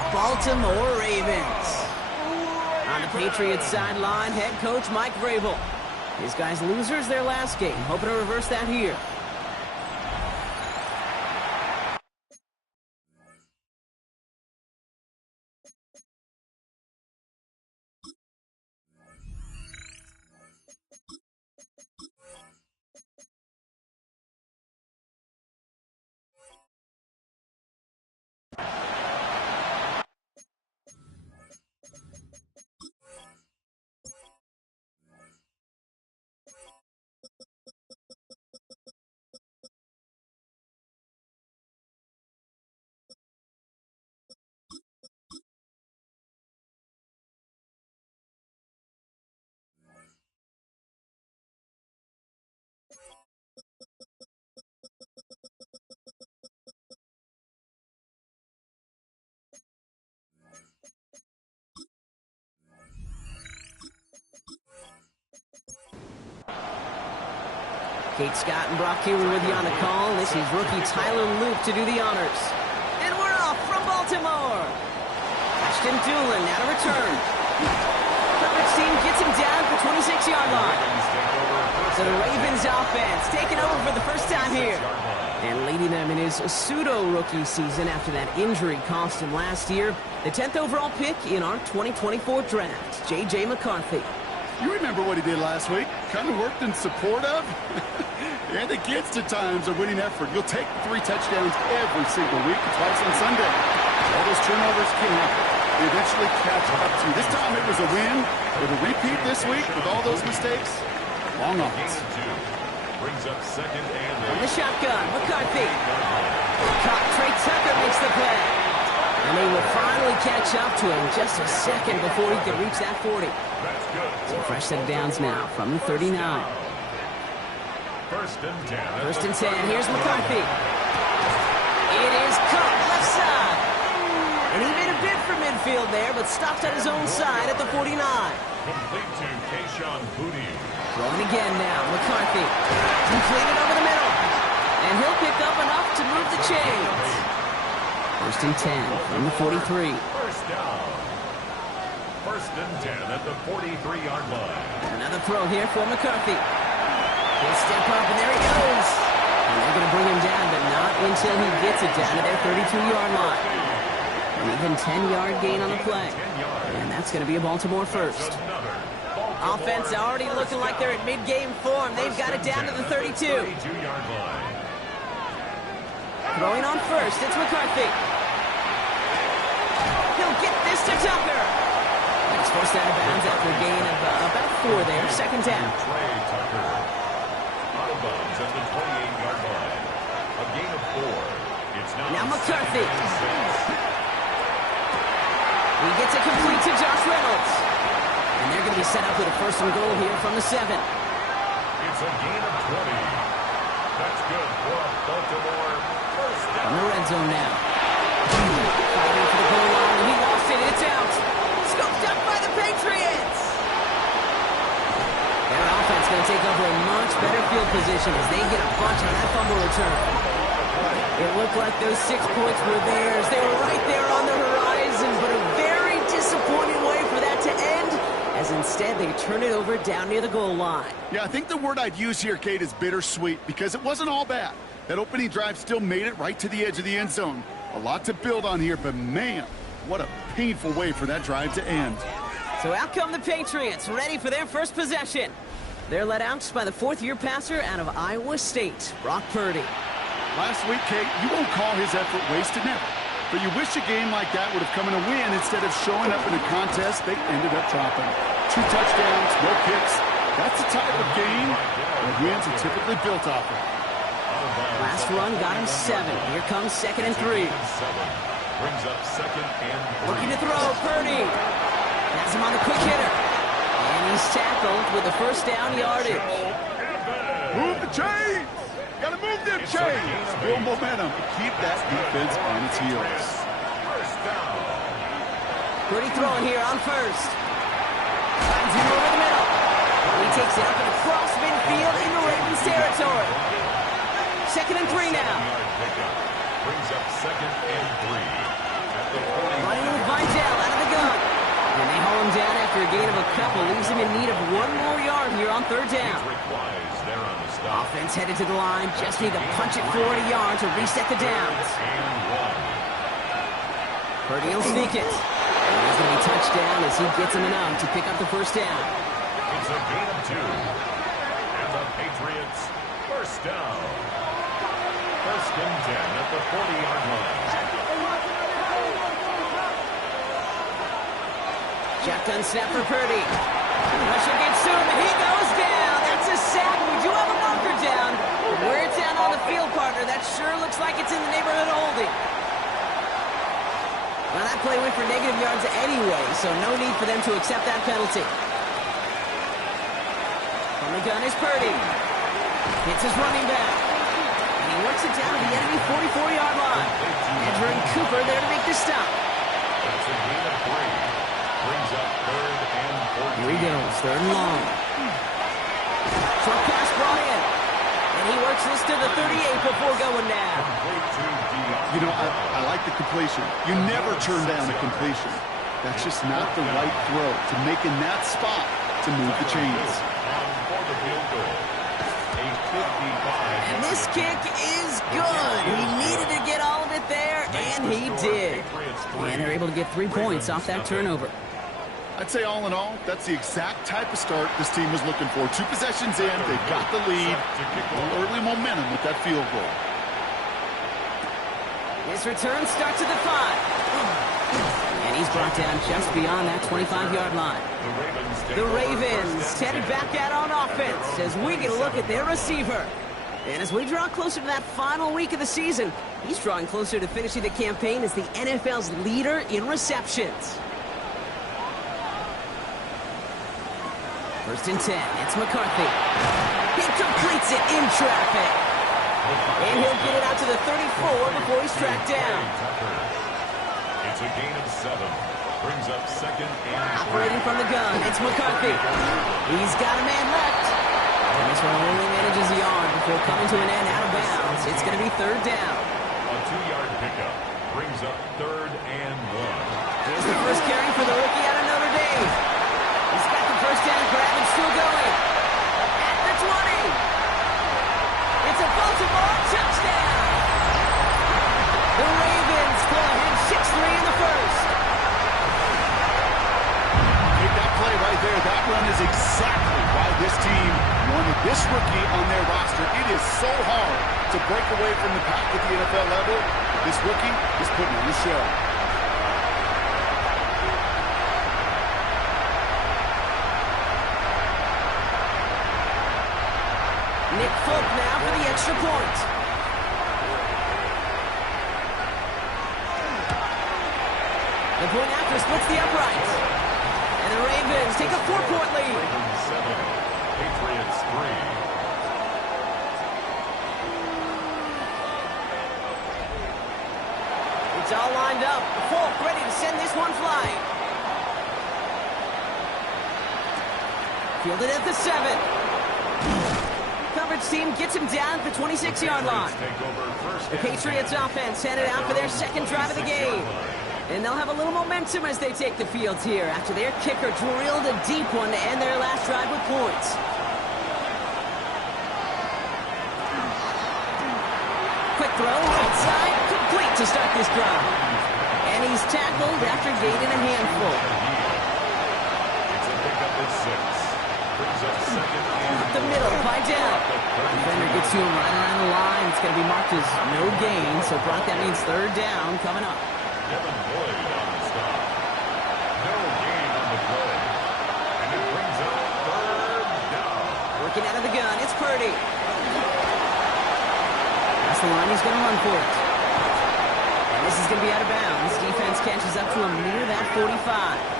the Baltimore Ravens. On the Patriots sideline, head coach Mike Vrabel. His guys losers their last game, hoping to reverse that here. Kate Scott and Brock Keeler with you on the call. This is rookie Tyler Luke to do the honors. And we're off from Baltimore. Ashton Doolin now to return. Coverage team gets him down at the 26-yard line. So the Ravens offense taking over for the first time here. And leading them in his pseudo-rookie season after that injury cost him last year. The 10th overall pick in our 2024 draft, J.J. McCarthy. You remember what he did last week? Kind of worked in support of? And against at times a winning effort. You'll take 3 touchdowns every single week, twice on Sunday. All those turnovers can happen. They eventually catch up to you. This time it was a win. With a repeat this week with all those mistakes. Long offense. Brings up second and from the shotgun, McCarthy. Caught. Trey Tucker makes the play. And they will finally catch up to him just a second before he can reach that 40. So fresh set of downs now from the 39. First and 10. First and 10. Here's McCarthy. It is caught left side. And he made a bid for midfield there, but stopped on his own side at the 49. Complete to Kayshon Boutte. Throwing again now. McCarthy. Completed over the middle. And he'll pick up enough to move the chains. First and 10 from the 43. First down. First and 10 at the 43-yard line. Another throw here for McCarthy. He'll step up, and there he goes. And they're going to bring him down, but not until he gets it down to their 32-yard line. An even 10-yard gain on the play. And that's going to be a Baltimore first. Offense already looking like they're at mid-game form. They've got it down to the 32. 32-yard line. Throwing on first, it's McCarthy. He'll get this to Tucker. It's forced out of bounds after a gain of about 4 there. Second down. Trey Tucker. Out of bounds at the 28-yard line. A gain of 4. It's now McCarthy. He gets it complete to Josh Reynolds. And they're going to be set up with a first and goal here from the 7. It's a gain of 20. That's good for a Baltimore first down. From the red zone now. Fighting for the goal line, and he lost it. It's out. Scooped up by the Patriots. Their offense going to take over a much better field position as they get a bunch on that fumble return. It looked like those 6 points were theirs. They were right there on the horizon, but a very disappointing way for that to end, as instead they turn it over down near the goal line. Yeah, I think the word I'd use here, Kate, is bittersweet, because it wasn't all bad. That opening drive still made it right to the edge of the end zone. A lot to build on here, but man, what a painful way for that drive to end. So out come the Patriots, ready for their first possession. They're led out by the 4th-year passer out of Iowa State, Brock Purdy. Last week, Kate, you won't call his effort wasted now. But you wish a game like that would have come in a win instead of showing up in a contest they ended up dropping. 2 touchdowns, no picks. That's the type of game that wins are typically built off of. Last run got him 7. Here comes 2nd and 3. Brings up 2nd and 3. Looking to throw, Purdy. Has him on the quick hitter. And he's tackled with the first down yardage. Move the chains! Gotta move them chains! Build momentum. Keep that defense on its heels. First down. Purdy throwing here on first. Finds him over the middle. He takes it up and across midfield into Ravens territory. 2nd and 3 now. Brings up 2nd and 3. At the 40. Running after a gain of a couple. Leaves him in need of one more yard here on third down. Offense headed to the line. Just need to punch it forward a yard to reset the downs. Purdy will sneak it. And he's going to be touchdown as he gets him enough to pick up the first down. It's a gain of 2. And the Patriots first down. First and 10 at the 40-yard line. Shotgun snap for Purdy. Pressure gets to him, and he goes down. That's a sack. We do have a marker down. Where it's down on the field, partner, that sure looks like it's in the neighborhood of holding. Well, that play went for negative yards anyway, so no need for them to accept that penalty. From the gun is Purdy. Hits his running back. And he works it down to the enemy 44-yard line. Edger and Cooper there to make the stop. That's a gain of 3. Brings up third and 14. Here he goes, third and long. Short pass brought in. And he works this to the 38 before going down. You know, I like the completion. You never turn down a completion. That's just not the right throw to make in that spot to move the chains. And this kick is good. He needed to get all of it there, and he did. And they're able to get 3 points off that turnover. I'd say all in all, that's the exact type of start this team was looking for. 2 possessions in, they got the lead. Early momentum with that field goal. His return starts at the 5. And he's brought down just beyond that 25-yard line. The Ravens headed back out on offense as we get a look at their receiver. And as we draw closer to that final week of the season, he's drawing closer to finishing the campaign as the NFL's leader in receptions. First and 10, it's McCarthy. He completes it in traffic. And he'll get it out to the 34 before he's tracked down. It's a gain of 7. Brings up second and operating from the gun, it's McCarthy. He's got a man left. And this one only manages a yard before coming to an end out of bounds. It's going to be third down. A 2-yard pickup brings up third and 1. Here's the first carry for the rookie out of Notre Dame. He's got the first down grab and still going. At the 20. It's a Baltimore touchdown. The Ravens pull ahead 6-3 in the first. Take that play right there. That run is exactly why this team wanted this rookie on their roster. It is so hard to break away from the pack at the NFL level. This rookie is putting on a show. Nick Folk now for the extra point. The point after splits the uprights. And the Ravens take a 4-point lead. 7, Patriots 3. It's all lined up. Folk ready to send this one flying. Fielded at the 7. Coverage team gets him down at the 26-yard line. The Patriots offense headed out for their second drive of the game. And they'll have a little momentum as they take the field here after their kicker drilled a deep one to end their last drive with points. Quick throw, right side, complete to start this drive. And he's tackled after gaining a handful. It's a pickup at 6. Brings up second and Up the middle, by down. Defender gets to him right around the line. It's going to be marked as no gain, so Brock, that means third down coming up. Devin Boyd on the stop. No gain on the play. And it brings up third down. Working out of the gun, it's Purdy. That's the line, he's going to run for it. And this is going to be out of bounds. Defense catches up to him near that 45.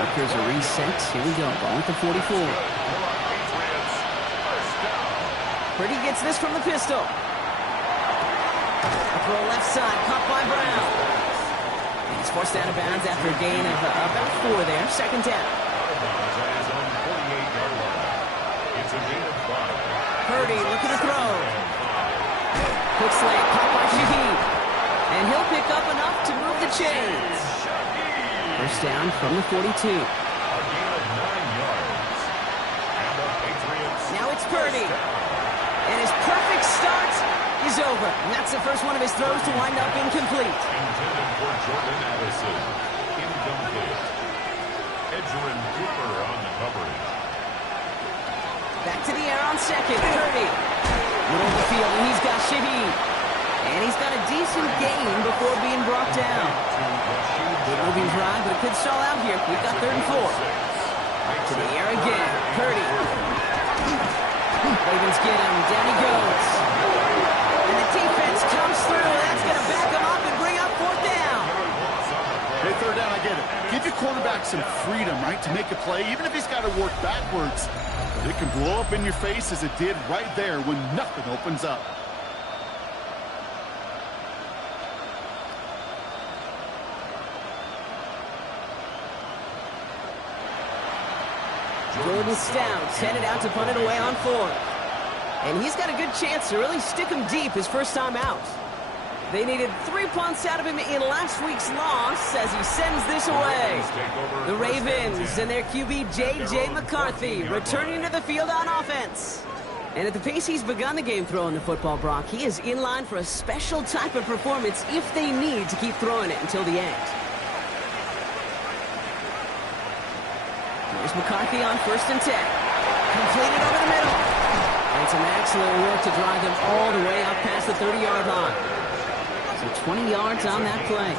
Markers are reset. Here we go. Ball at the 44. Purdy gets this from the pistol. A throw left side, caught by Brown. And he's forced out of bounds after a gain of about 4 there. Second down. Purdy looking to throw. Quick slant, caught by Shaheed. And he'll pick up enough to move the chains. First down from the 42. Purdy. And his perfect start is over. And that's the first one of his throws to wind up incomplete. Intended for Jordan Addison. Incomplete. Edgerrin Cooper on the coverage. Back to the air on second. Purdy. Middle of the field, and he's got Shaheed. And he's got a decent gain before being brought down. Good moving drive, but it could stall out here. We've got 3rd and 4. To the air again. Purdy. Ravens get him. Down he goes. And the defense comes through. That's going to back him up and bring up 4th down. Hey, 3rd down, I get it. Give your quarterback some freedom, right, to make a play, even if he's got to work backwards. But it can blow up in your face as it did right there when nothing opens up. Jordan Stout's headed out to punt it away on 4th. And he's got a good chance to really stick him deep his first time out. They needed 3 punts out of him in last week's loss as he sends this away. The Ravens and their QB J.J. McCarthy returning to the field on offense. And at the pace he's begun the game throwing the football, Brock, he is in line for a special type of performance if they need to keep throwing it until the end. Here's McCarthy on 1st and 10. Completed over the middle. And some excellent work to drive them all the way up past the 30-yard line. So 20 yards on that play.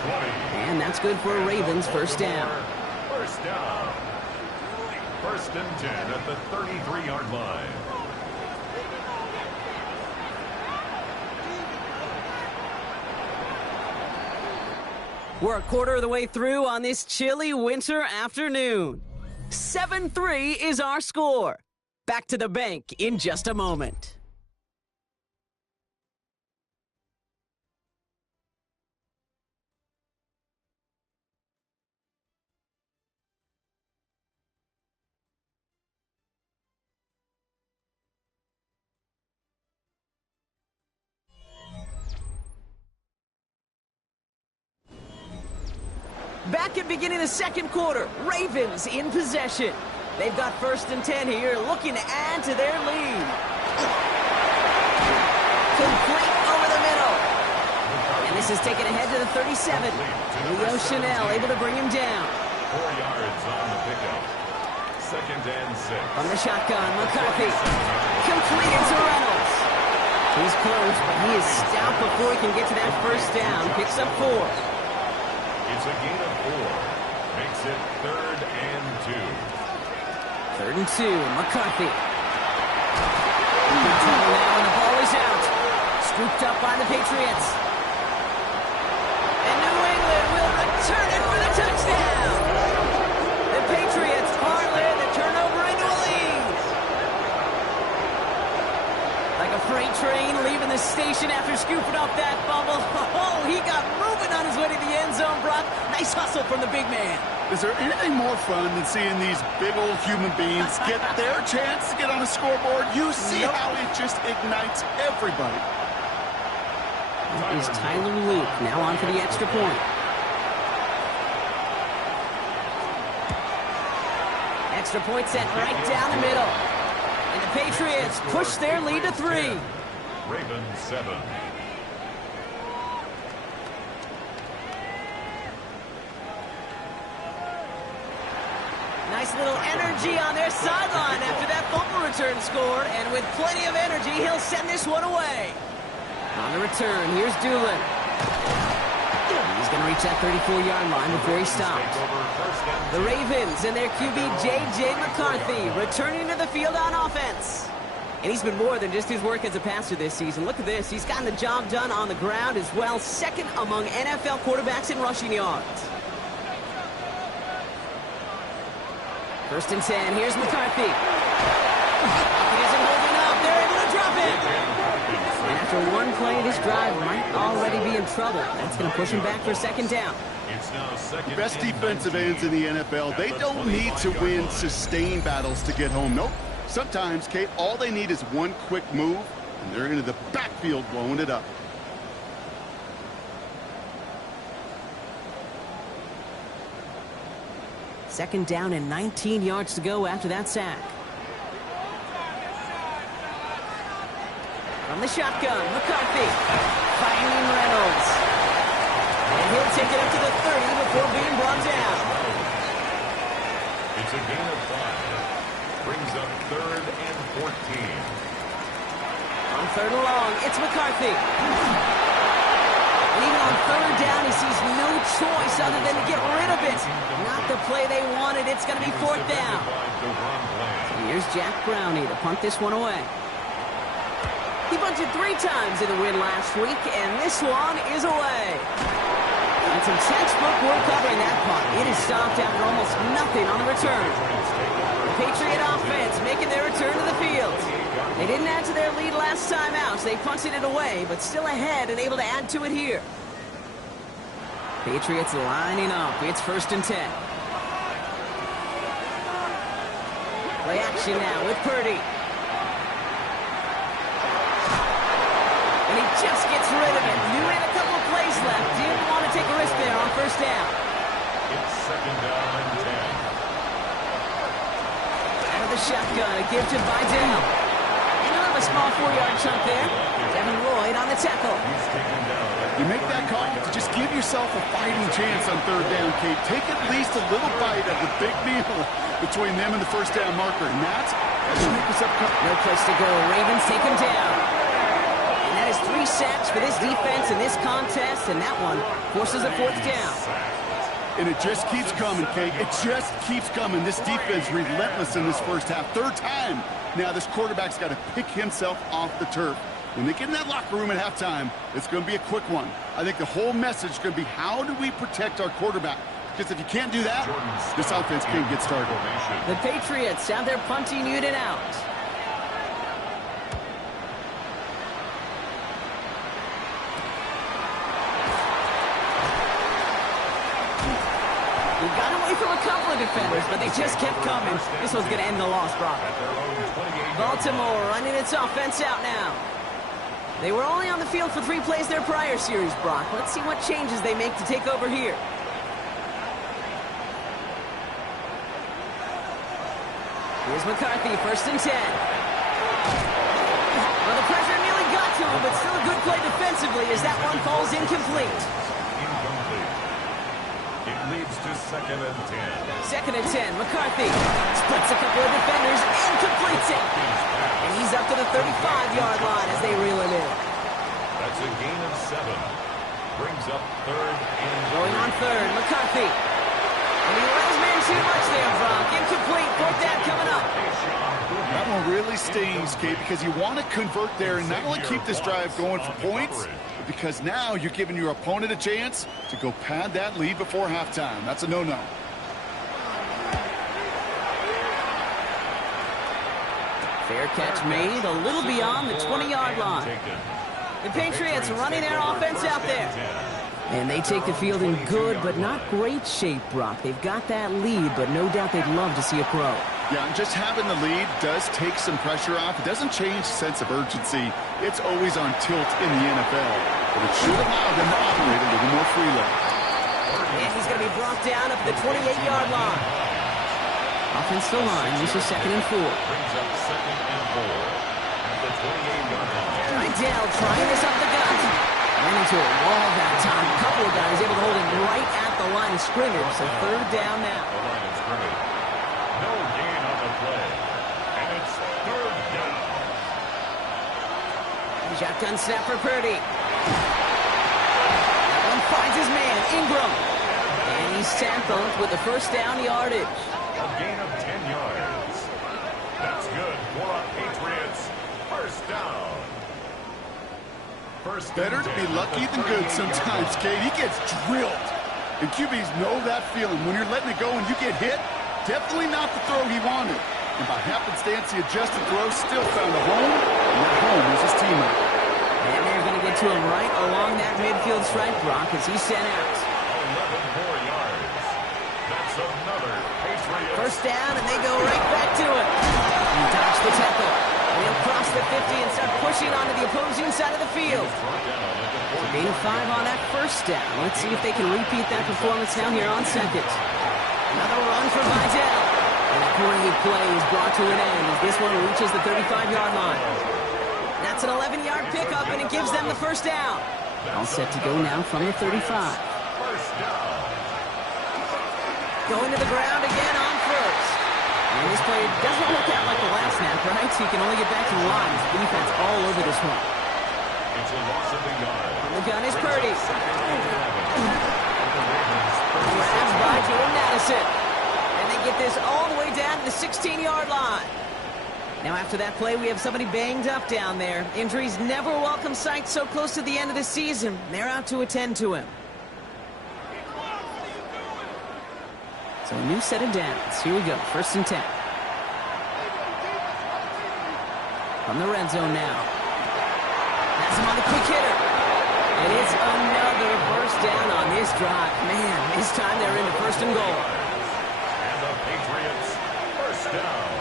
And that's good for a Ravens 1st down. 1st down. 1st and 10 at the 33-yard line. We're a quarter of the way through on this chilly winter afternoon. 7-3 is our score. Back to the bank in just a moment. Back at beginning of the 2nd quarter, Ravens in possession. They've got 1st and 10 here, looking to add to their lead. Complete over the middle. And this is taken ahead to the 37. Leo Chanel able to bring him down. 4 yards on the pickup. 2nd and 6. From the shotgun, McCarthy. Completed to Reynolds. He's close, but he is stout before he can get to that 1st down. Picks up 4. It's a gain of 4. Makes it 3rd and 2. 3rd and 2, McCarthy. Good trouble now, and the ball is out. Scooped up by the Patriots. And New England will return it for the touchdown. The Patriots parlay the turnover into a lead. Like a freight train leaving the station after scooping up that fumble. Oh, he got moving on his way to the end zone, Brock. Nice hustle from the big man. Is there anything more fun than seeing these big old human beings get their chance to get on a scoreboard? You see how it just ignites everybody. That is Tyler Luke now on for the extra point. Extra point set right down the middle. And the Patriots push their lead to 3. Ravens 7. Nice little energy on their sideline after that fumble return scored. And with plenty of energy, he'll send this one away. On the return, here's Doolin. He's going to reach that 34-yard line before he stops. The Ravens and their QB J.J. McCarthy returning to the field on offense. And he's been more than just his work as a passer this season. Look at this. He's gotten the job done on the ground as well. 2nd among NFL quarterbacks in rushing yards. 1st and 10. Here's McCarthy. He isn't holding up. They're able to drop it. And after one play, this drive might already be in trouble. That's going to push him back for 2nd down. It's now 2nd. The best defensive ends in the NFL, they don't need to win sustained battles to get home. Nope. Sometimes, Kate, all they need is one quick move, and they're into the backfield blowing it up. Second down and 19 yards to go after that sack. From the shotgun, McCarthy finding Reynolds. And he'll take it up to the 30 before being brought down. It's a gain of 5. Brings up 3rd and 14. On 3rd and long, it's McCarthy. And even on 3rd down, he sees no choice other than to get rid of it. Not the play they wanted. It's going to be 4th down. So here's Jack Brownie to punt this one away. He bunted 3 times in the win last week, and this one is away. And some textbook work covering that punt. It is stopped after almost nothing on the return. The Patriot offense making their return to the field. They didn't add to their lead last time out, so they punted it away, but still ahead and able to add to it here. Patriots lining up. It's 1st and 10. Play action now with Purdy. And he just gets rid of it. Knew he had a couple plays left. Didn't want to take a risk there on 1st down. It's 2nd down and 10. Out of the shotgun, a give to Vidal. A small 4-yard chunk there. Devin Lloyd on the tackle. You make that call to just give yourself a fighting chance on 3rd down, Kate. Take at least a little bite of the big meal between them and the 1st down marker. And that should make us up. No place to go. Ravens take him down. And that is 3 sacks for this defense in this contest. And that one forces a 4th down. And it just keeps coming, Kate. It just keeps coming. This defense relentless in this first half. 3rd time. Now this quarterback's got to pick himself off the turf. When they get in that locker room at halftime, it's going to be a quick one. I think the whole message is going to be, how do we protect our quarterback? Because if you can't do that, this offense can't get started. The Patriots have their punting unit out. He got away from a couple of defenders, but they just kept coming. This one's going to end the loss, Brock. Baltimore running its offense out now. They were only on the field for 3 plays their prior series, Brock. Let's see what changes they make to take over here. Here's McCarthy, 1st and 10. Well, the pressure nearly got to him, but still a good play defensively as that one falls incomplete. Leads to 2nd and 10. 2nd and 10. McCarthy splits a couple of defenders and completes it. And he's up to the 35-yard line as they reel him in. That's a gain of 7. Brings up 3rd and going on 3rd. McCarthy. And he let his man too much there, Brock. Incomplete. 4th down coming up. That one really stings, Kate, because you want to convert there and not only keep this drive going for points, because now you're giving your opponent a chance to go pad that lead before halftime. That's a no-no. Fair catch made a little beyond the 20-yard line. The Patriots running their offense out there. And they take the field in good but not great shape, Brock. They've got that lead, but no doubt they'd love to see a pro. Yeah, and just having the lead does take some pressure off. It doesn't change the sense of urgency. It's always on tilt in the NFL. But it should allow them to operate a little more freely. And he's going to be brought down up at the 28-yard line. Offensive line, this is 2nd and 4. Brings up 2nd and 4 at the 28-yard line. Rydell trying this up the gut. Ran into a wall that time. A couple of guys able to hold him right at the line of scrimmage. So 3rd down now. The line of scrimmage. No gain on the play. And it's 3rd down. Shotgun snap for Purdy. That one finds his man, Ingram. And he's tackled with the 1st down yardage. A gain of 10 yards. That's good for our Patriots. 1st down. Better to be lucky than good sometimes, Kate. He gets drilled. And QBs know that feeling. When you're letting it go and you get hit, definitely not the throw he wanted. And by happenstance, the adjusted throw still found a home, and that home is his teammate. And they're going to get to him right along that midfield stripe, Brock, as he's sent out. 11 more yards. That's another Patriots. 1st down, and they go right back to it. He dodged the tackle. He'll cross the 50 and start pushing onto the opposing side of the field. Gain of 5 on that 1st down. Let's see if they can repeat that performance down here on 2nd. Another run for Vidal. And a great play is brought to an end as this one reaches the 35-yard line. Now That's an 11-yard pickup, and it gives them the first down. All set to go now from the 35. First down. Going to the ground again on first. And this play doesn't work out like the last snap, right? So you can only get back to the line. His defense all over this one. It's a loss of a yard. The gun is Purdy. Grabs by Jordan Addison. And they get this all the way down to the 16-yard line. Now after that play, we have somebody banged up down there. Injuries never a welcome sight so close to the end of the season. They're out to attend to him. So a new set of downs. Here we go, 1st and 10. From the red zone now. Has him on the quick hitter. And it's another first down on this drive. Man, this time they're into 1st and goal. And the Patriots, first down.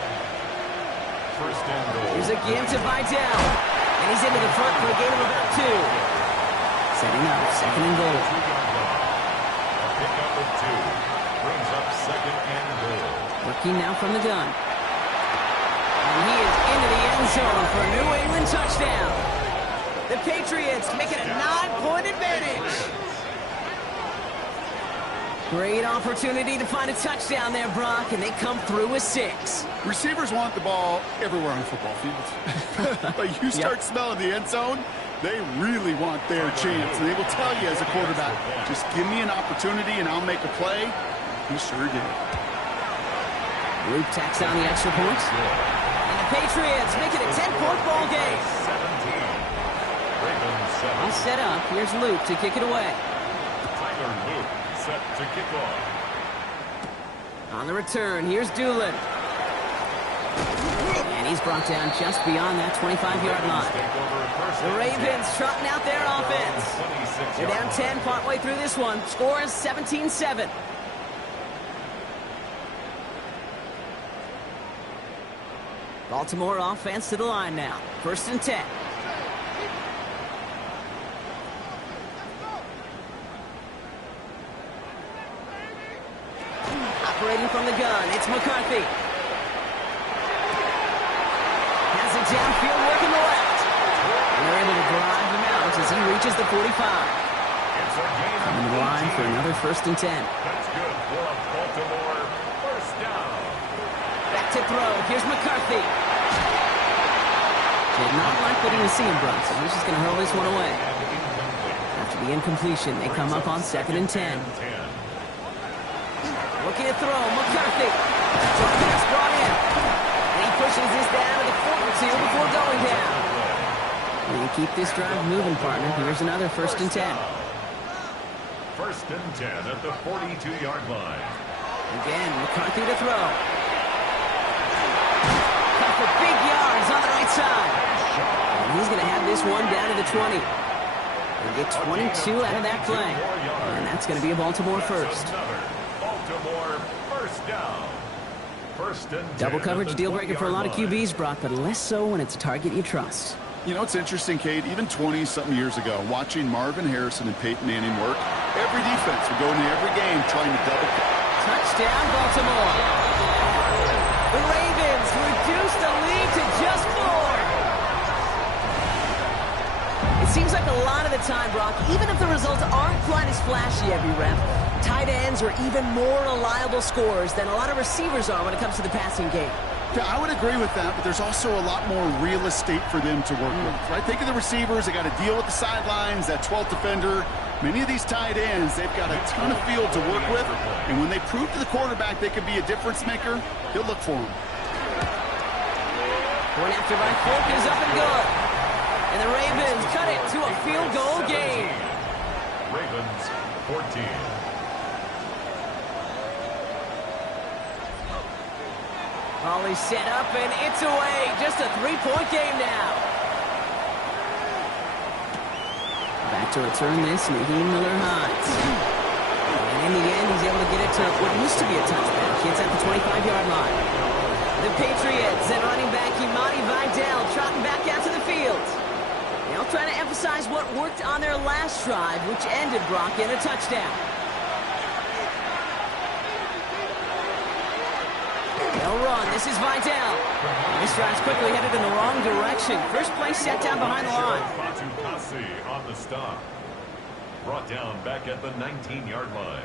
1st and goal. Here's a give to Vidal. And he's into the front for a gain of about 2. Setting up 2nd and goal. A pickup of 2. Brings up 2nd and goal. Working now from the gun. And he is into the end zone for a New England touchdown. The Patriots make it a 9-point advantage. Great opportunity to find a touchdown there, Brock, and they come through with 6. Receivers want the ball everywhere on football fields. But you start smelling the end zone, they really want their chance. And they will tell you as a quarterback, just give me an opportunity and I'll make a play. He sure did. Luke tacks on the extra point. And the Patriots make it a 10-point ball game. 17. Ravens 7. All set up. Here's Luke to kick it away. Tyler Luke set to kick off. On the return, here's Doolin. And he's brought down just beyond that 25-yard line. The Ravens trotting out their offense. They're down 10 partway through this one. Score is 17-7. Baltimore offense to the line now. 1st and 10. Operating from the gun, it's McCarthy. Has it downfield, working the left. And they're able to drive him out as he reaches the 45. Coming to the line for another 1st and 10. That's good for a Baltimore first down. Back to throw. Here's McCarthy. Did not like what he was seeing, Brock, so he's just going to hurl this one away. After the incompletion, they come up on 2nd and 10. Looking to throw. McCarthy. Pass brought in. And he pushes this down to the 42 before going down. And you keep this drive moving, partner. Here's another 1st and 10. 1st and 10 at the 42-yard line. Again, McCarthy to throw. Cut for big yards on the right side. And he's going to have this one down to the 20. They get 22 out of that play. And that's going to be a Baltimore first. Baltimore first down. 1st and 10. Double coverage deal breaker for a lot of QBs, Brock, but less so when it's a target you trust. You know, it's interesting, Kate, even 20-something years ago, watching Marvin Harrison and Peyton Manning work, every defense would go into every game trying to double. Touchdown, Baltimore. The Ravens reduce the lead to just 4. It seems like a lot of the time, Brock, even if the results aren't quite as flashy every rep, tight ends are even more reliable scorers than a lot of receivers are when it comes to the passing game. Yeah, I would agree with that, but there's also a lot more real estate for them to work with, right? Think of the receivers. They got to deal with the sidelines, that 12th defender. Many of these tight ends, they've got a ton of field to work with, and when they prove to the quarterback they could be a difference maker, he'll look for them. Going after by Folk is up and good. And the Ravens cut it to a field goal game. Ravens 14. Volley set up, and it's away. Just a 3-point game now. Back to return this, Naheem Miller-Hines. And in the end, he's able to get it to what used to be a touchback. It's at the 25-yard line. The Patriots and running back Imani Vidal trotting back out to the field. They'll try to emphasize what worked on their last drive, which ended, Brock, in a touchdown. They'll run. run. This is Vidal. This drive's quickly headed in the wrong direction. First play set down behind the line. On the stop. Brought down back at the 19-yard line.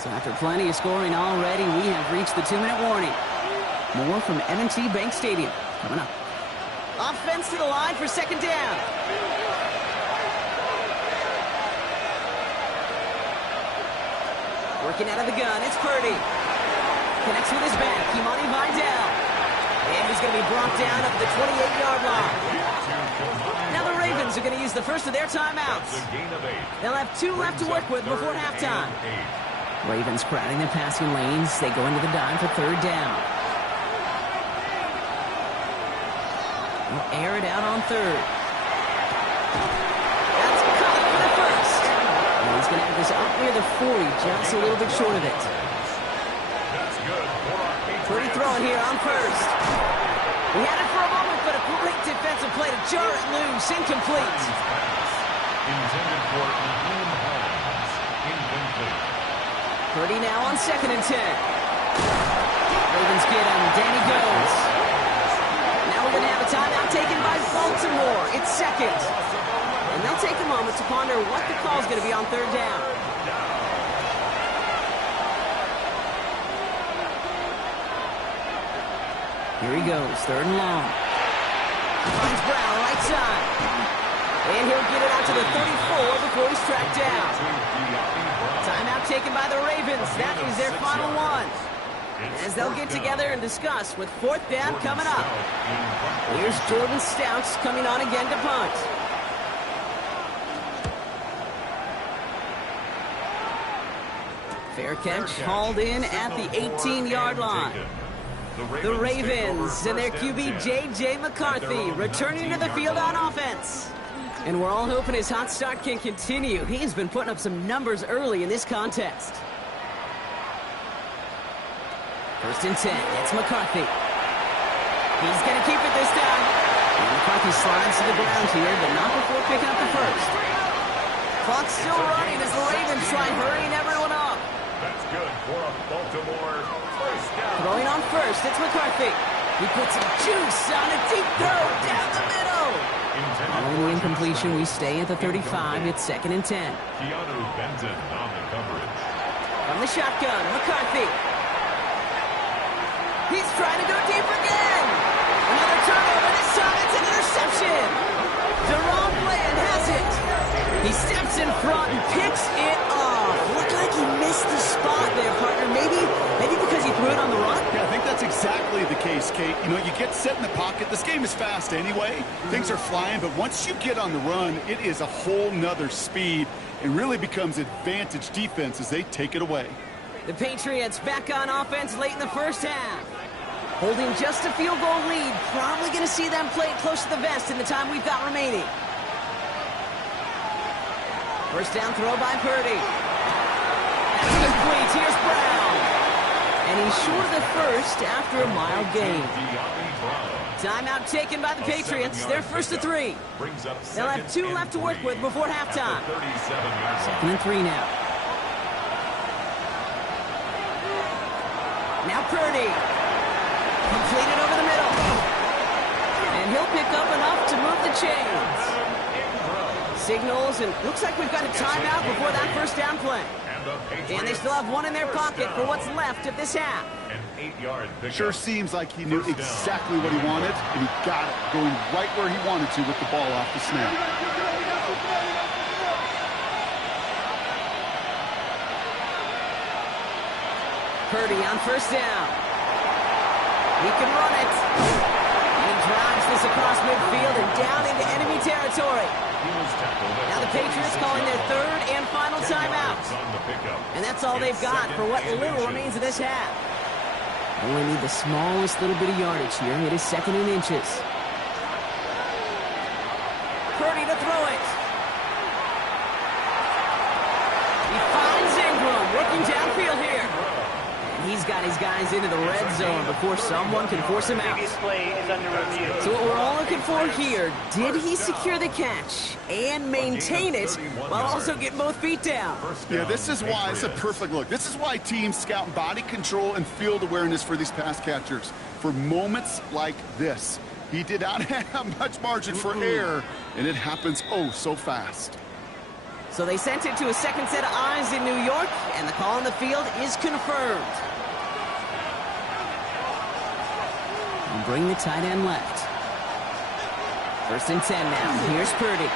So after plenty of scoring already, we have reached the 2-minute warning. More from M&T Bank Stadium coming up. Offense to the line for second down. Working out of the gun, it's Purdy. Connects with his back, Kimani Vidal. And he's going to be brought down up the 28-yard line. Now the Ravens are going to use the first of their timeouts. They'll have 2 left to work with before halftime. Ravens crowding their passing lanes. They go into the dime for third down. They'll air it out on third. That's caught for the first. And he's going to have this up near the 40, just a little bit short of it. Pretty throwing here on first. He had it for a moment, but a great defensive play to jar it loose. Incomplete. Intended for Naheem Hines. Incomplete. Purdy now on 2nd and 10. Ravens get him. Danny goes. Now we're going to have a timeout taken by Baltimore. It's second. And they'll take a moment to ponder what the call is going to be on third down. Here he goes, 3rd and long. Finds Brown, right side. And he'll get it out to the 34 before he's tracked down. Timeout taken by the Ravens. That is their final one. As they'll get together and discuss with 4th down coming up. Here's Jordan Stouts coming on again to punt. Fair catch hauled in at the 18-yard line. The Ravens and their QB J.J. McCarthy returning to the field on offense. And we're all hoping his hot start can continue. He's been putting up some numbers early in this contest. 1st and 10. It's McCarthy. He's going to keep it this time. And McCarthy slides to the ground here, but not before picking up the first. Clock's still running as the Ravens try hurrying everyone up. That's good for a Baltimore first down. Throwing on first, it's McCarthy. He puts some juice on a deep throw down the middle. Following the incompletion, we stay at the 35. It's 2nd and 10. Keanu Benton on the coverage. From the shotgun, McCarthy. He's trying to go deep again. Another turnover. This time it's an interception. Deron Bland has it. He steps in front and picks it off. Looked like he missed the spot there, partner. Maybe because he threw it on the run. Yeah, I think that's exactly the case, Kate. You know, you get set in the pocket. This game is fast anyway. Things are flying, but once you get on the run, it is a whole nother speed. It really becomes advantage defense as they take it away. The Patriots back on offense late in the first half. Holding just a field goal lead. Probably going to see them play it close to the vest in the time we've got remaining. First down throw by Purdy. That's complete. Here's Brown. And he's short of the first after a mild gain. Timeout taken by the Patriots. They're 1st to 3. They'll have 2 left to work with before halftime. 2nd and 3 now. Now Purdy. Completed over the middle. And he'll pick up enough to move the chains. Signals, and looks like we've got a timeout before that first down play. And they still have 1 in their pocket for what's left of this half. Sure seems like he knew exactly what he wanted, and he got it, going right where he wanted to with the ball off the snap. Purdy on first down. He can run it. And he drives this across midfield and down into enemy territory. Now the Patriots calling their 3rd and final timeout. And that's all they've got for what little remains of this half. Only need the smallest little bit of yardage here. It is 2nd and inches. Purdy to throw it. He finds Ingram working downfield here. And He's got his guys into the red zone before someone can force him out. Previous play is under review. So what we're all looking for here, did he secure the catch and maintain it while also getting both feet down? Yeah, this is why it's a perfect look. This is why teams scout body control and field awareness for these pass catchers. For moments like this, he did not have much margin for error, and it happens oh so fast. So they sent it to a second set of eyes in New York, and the call on the field is confirmed. And bring the tight end left. 1st and 10 now. Here's Purdy.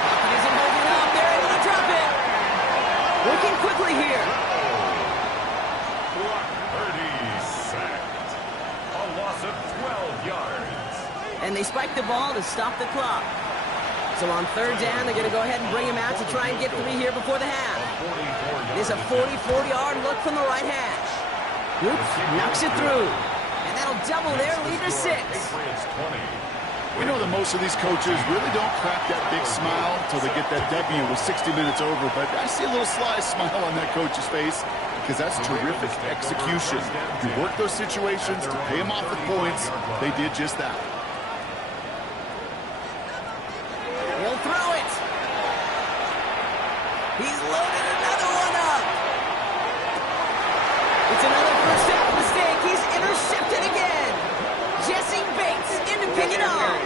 Pocket isn't holding up. They're able to drop it. Working quickly here. Purdy sacked. A loss of 12 yards. And they spike the ball to stop the clock. So on 3rd down, they're going to go ahead and bring him out to try and get 3 here before the half. It is a 44-yard look from the right hash. Oops, knocks it through. And that'll double their lead to 6. We know that most of these coaches really don't crack that big smile until they get that W with 60 minutes over, but I see a little sly smile on that coach's face because that's terrific execution. You work those situations to pay them off with points. They did just that. He'll throw it. He's loaded another one up. It's another first down mistake. He's intercepted again. Jesse Bates in to pick it off.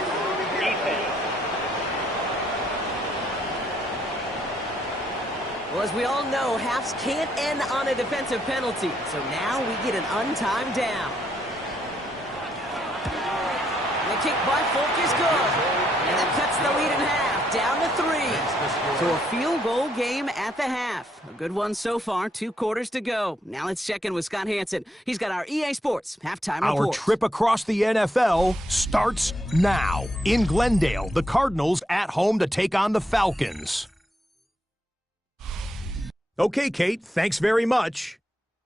Well, as we all know, halves can't end on a defensive penalty. So now we get an untimed down. The kick by Folk is good. And that cuts the lead in half, down to 3. So a field goal game at the half. A good one so far, 2 quarters to go. Now let's check in with Scott Hansen. He's got our EA Sports halftime report. Our trip across the NFL starts now. In Glendale, the Cardinals at home to take on the Falcons. Okay, Kate, thanks very much.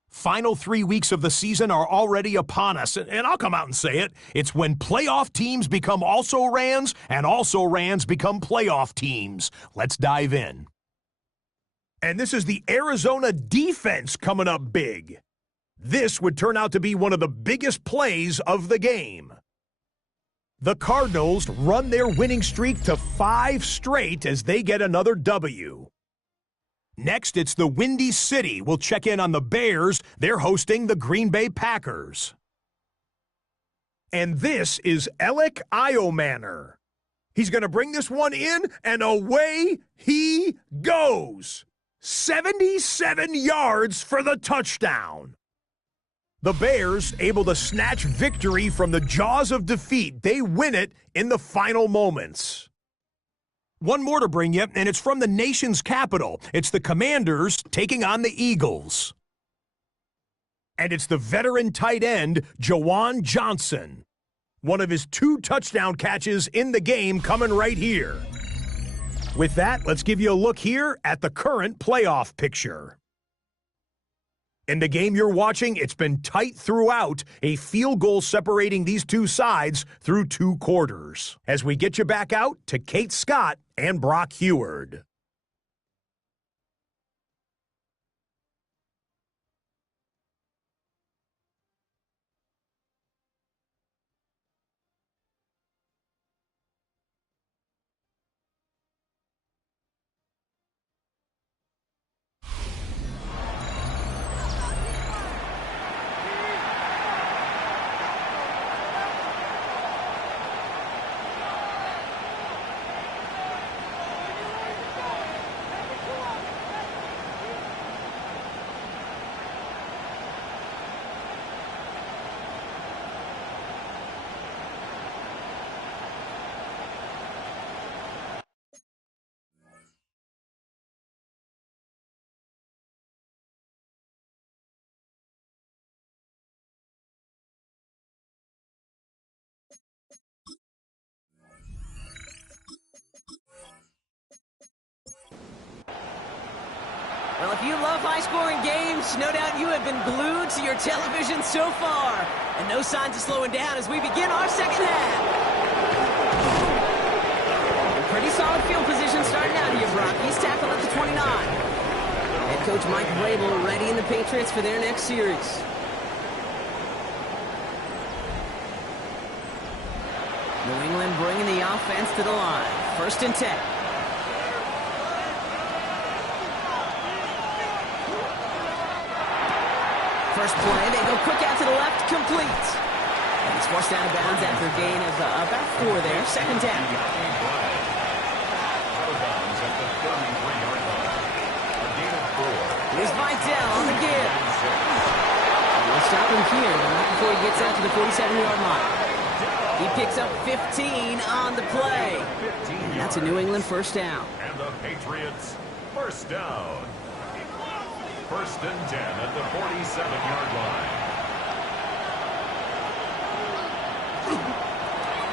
Final 3 weeks of the season are already upon us, and I'll come out and say it. It's when playoff teams become also-rans, and also-rans become playoff teams. Let's dive in. And this is the Arizona defense coming up big. This would turn out to be one of the biggest plays of the game. The Cardinals run their winning streak to 5 straight as they get another W. Next, it's the Windy City. We'll check in on the Bears. They're hosting the Green Bay Packers. And this is Alec Iomanner. He's going to bring this one in, and away he goes. 77 yards for the touchdown. The Bears able to snatch victory from the jaws of defeat. They win it in the final moments. One more to bring you, and it's from the nation's capital. It's the Commanders taking on the Eagles. And it's the veteran tight end, Jawan Johnson. One of his 2 touchdown catches in the game coming right here. With that, let's give you a look here at the current playoff picture. In the game you're watching, it's been tight throughout, a field goal separating these 2 sides through 2 quarters. As we get you back out to Kate Scott and Brock Heward. Well, if you love high-scoring games, no doubt you have been glued to your television so far. And no signs of slowing down as we begin our second half. A pretty solid field position starting out here, Brock. He's tackled at the 29. And Coach Mike Vrabel readying the Patriots for their next series. New England bringing the offense to the line. 1st and 10. First play, they go quick out to the left, complete. And he's forced out of bounds after a gain of about 4 there. 2nd down. Here's Vidal on the give. We'll stop him here, but not before he gets out to the 47-yard line. He picks up 15 on the play. And that's a New England 1st down. And the Patriots 1st down. 1st and 10 at the 47-yard line.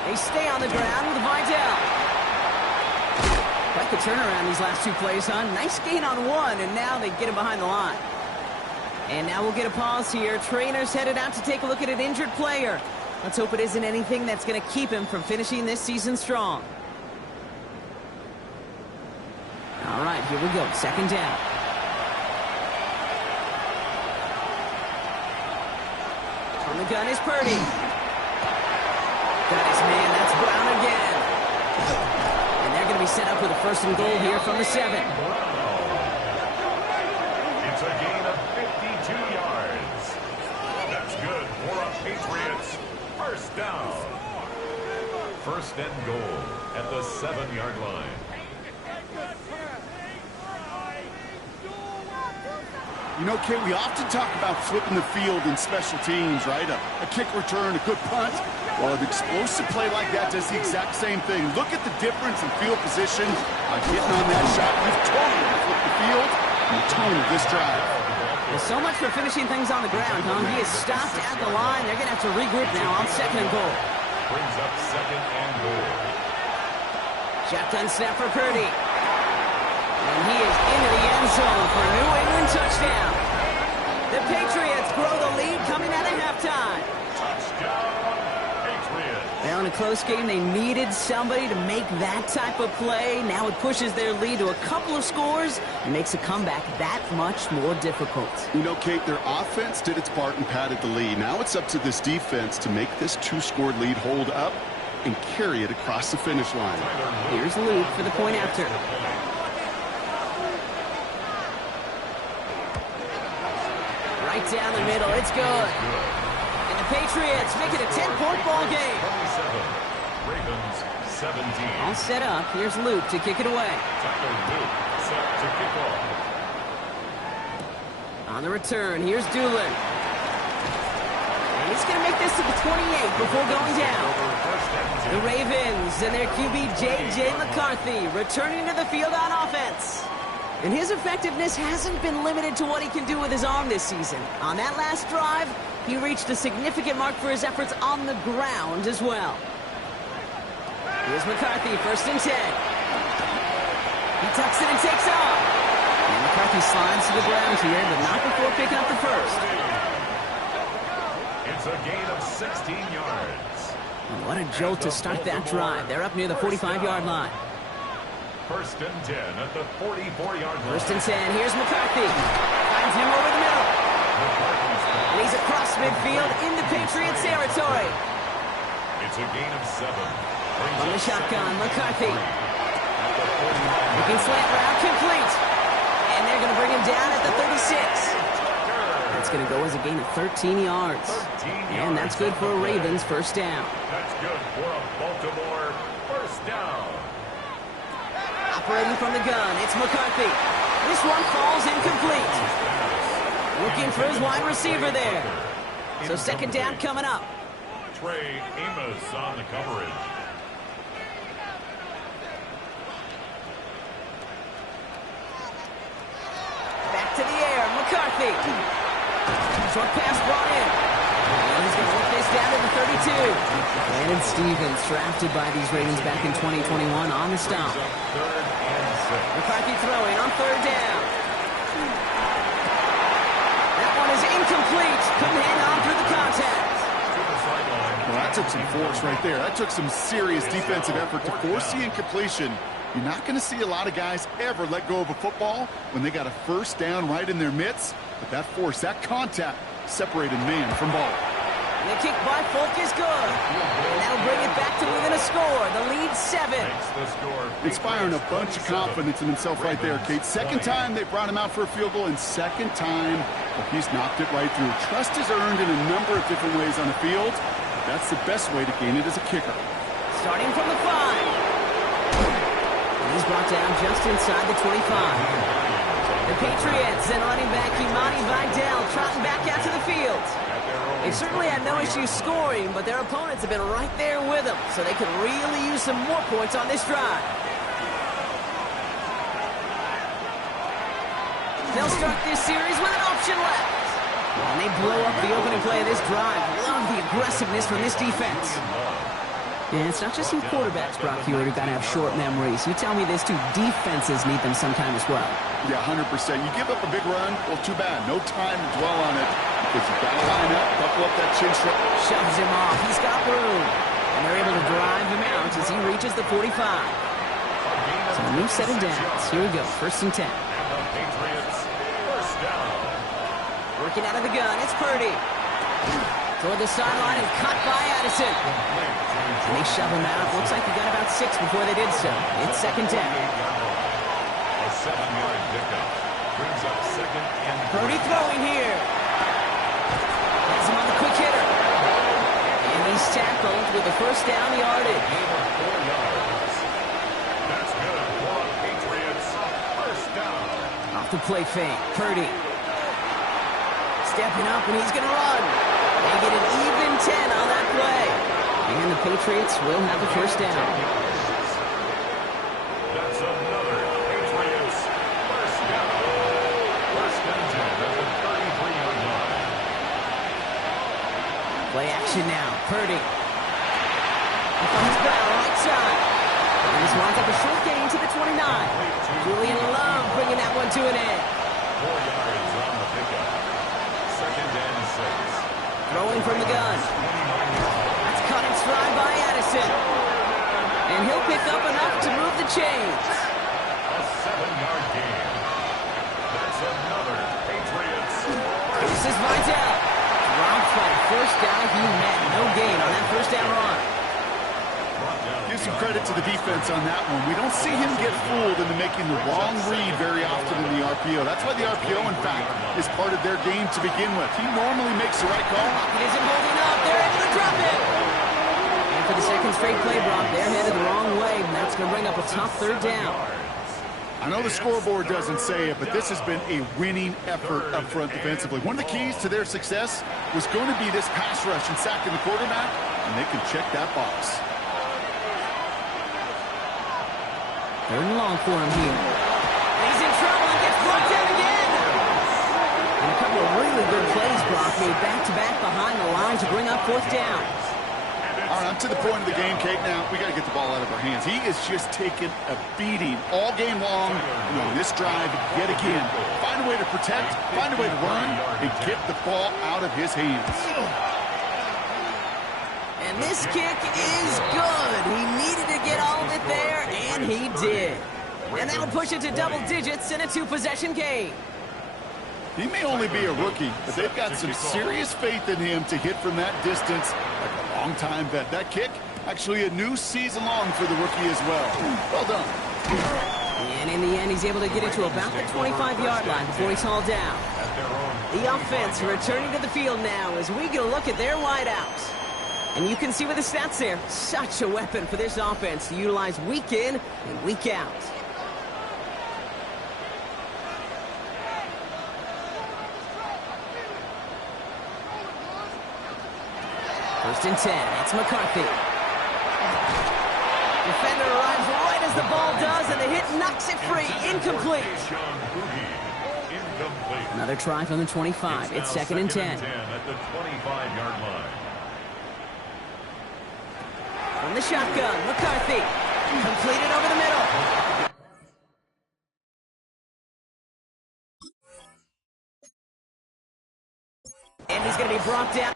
They stay on the ground with Vidal. Quite the turnaround these last 2 plays, huh? Nice gain on 1, and now they get him behind the line. And now we'll get a pause here. Trainer's headed out to take a look at an injured player. Let's hope it isn't anything that's going to keep him from finishing this season strong. All right, here we go. 2nd down. On the gun is Purdy. Got his man. That's Brown again. And they're going to be set up with a 1st and goal here from the 7. It's a gain of 52 yards. That's good for a Patriots 1st down. 1st and goal at the 7-yard line. You know, Kate, we often talk about flipping the field in special teams, right? A kick return, a good punt. Well, an explosive play like that does the exact same thing. Look at the difference in field position. Getting on that shot, you've totally flipped the field and the tone of this drive. Well, so much for finishing things on the ground, huh? He is stopped at the line. They're going to have to regroup now on 2nd and goal. Brings up 2nd and goal. Shotgun snap for Purdy. And he is into the end zone for a New England touchdown. The Patriots grow the lead coming out of halftime. Touchdown, Patriots. Well, in a close game, they needed somebody to make that type of play. Now it pushes their lead to a couple of scores and makes a comeback that much more difficult. You know, Kate, their offense did its part and padded the lead. Now it's up to this defense to make this 2-score lead hold up and carry it across the finish line. Here's Luke for the point after. Right down the middle, it's good. And the Patriots make it a 10-point ball game. 27, Ravens 17. All set up, here's Luke to kick it away. Tyler Luke set to kick off. On the return, here's Doolin. And he's going to make this to the 28 before going down. The Ravens and their QB J.J. McCarthy returning to the field on offense. And his effectiveness hasn't been limited to what he can do with his arm this season. On that last drive, he reached a significant mark for his efforts on the ground as well. Here's McCarthy, 1st and 10. He tucks it and takes off. And McCarthy slides to the ground here, but not before picking up the 1st. It's a gain of 16 yards. And what a jolt to start that drive. They're up near the 45-yard line. 1st and 10 at the 44-yard line. 1st and 10. Here's McCarthy. Finds him over the middle. And he's across midfield into Patriots territory. It's a gain of 7. On the shotgun, McCarthy. Looking slant route, complete. And they're going to bring him down at the 36. That's going to go as a gain of 13 yards. And that's good for a Ravens 1st down. That's good for a Baltimore 1st down. Operating from the gun, it's McCarthy. This one falls incomplete. Looking for his wide receiver there. So 2nd down coming up. Trey Amos on the coverage. Back to the air, McCarthy. Short pass brought in. And he's going to work this down to the 32. Brandon Stevens drafted by these Ravens back in 2021 on the stop. McCarthy throwing on 3rd down. That one is incomplete. Couldn't hang on through the contact. Well, that took some force right there. That took some serious defensive effort to force the incompletion You're not going to see a lot of guys ever let go of a football when they got a first down right in their midst, but that force, that contact, separated man from ball. And the kick by Folk is good. And that'll bring it back to within a score. The lead 7. Inspiring a bunch of confidence in himself right there, Kate. Second time they brought him out for a field goal, and second time he's knocked it right through. Trust is earned in a number of different ways on the field. That's the best way to gain it as a kicker. Starting from the 5. And he's brought down just inside the 25. The Patriots and running back Imani Vidal trotting back out to the field. They certainly had no issue scoring, but their opponents have been right there with them, so they could really use some more points on this drive. They'll start this series with an option left. And they blow up the opening play of this drive. Love the aggressiveness from this defense. And it's not just you quarterbacks, Brock Hewitt, who got to have short memories. You tell me this too, defenses need them sometime as well. Yeah, 100%. You give up a big run, well, too bad. No time to dwell on it because you've got to line up, buckle up that chin strap. Shoves him off. He's got room. And they're able to drive him out as he reaches the 45. So a new set of downs. Here we go, 1st and 10. Working out of the gun, it's Purdy. Toward the sideline and caught by Addison. And they shove him out. Looks like he got about 6 before they did so. It's 2nd down. A 7-yard pickup brings up 2nd and Purdy throwing here. Has him on the quick hitter. And he's tackled with the 1st down yardage. 4 yards. That's good for Patriots. 1st down. Off the play fake. Purdy. Stepping up, and he's going to run. They get an even 10 on that play. And the Patriots will have the 1st down. That's another Patriots 1st down. 1st and 10 at the 33-yard line. Play action now. Purdy. He comes down right side. And this winds up a short gain to the 29. Julian Love bringing that one to an end. 4 yards on the pickup. 2nd and 6. Throwing from the gun. That's caught in stride by Addison. And he'll pick up enough to move the chains. A 7-yard gain. That's another Patriots. This is Vidal. Dropped by the first guy he met. No gain on that 1st down run. Give some credit to the defense on that one. We don't see him get fooled into making the wrong read very often in the RPO. That's why the RPO, in fact, is part of their game to begin with. He normally makes the right call. It isn't holding up. They're able to drop it. And for the 2nd straight play, Brock, they're headed the wrong way, and that's going to bring up a tough 3rd down. I know the scoreboard doesn't say it, but this has been a winning effort up front defensively. One of the keys to their success was going to be this pass rush and sacking the quarterback, and they can check that box. 3rd and long for him here. He's in trouble and gets brought down again. And a couple of really good plays, Brock, made back-to-back behind the line to bring up 4th down. All right, I'm to the point of the game, Kate. Now, we got to get the ball out of our hands. He is just taking a beating all game long. And on this drive, yet again, find a way to protect, find a way to run, and get the ball out of his hands. And this kick is good. He needed to get all of it there, and he did. And that'll push it to double digits in a 2-possession game. He may only be a rookie, but they've got some serious faith in him to hit from that distance like a long-time vet. That kick, actually a new season long for the rookie as well. Well done. And in the end, he's able to get it to about the 25-yard line before he's hauled down. The offense returning to the field now as we get a look at their wideouts. And you can see with the stats there, such a weapon for this offense to utilize week in and week out. First and 10, it's McCarthy. Defender arrives right as the ball does, and the hit knocks it free. Incomplete. Another try from the 25. It's 2nd and 10. At the 25-yard line. From the shotgun, McCarthy. Completed over the middle. And he's going to be brought down.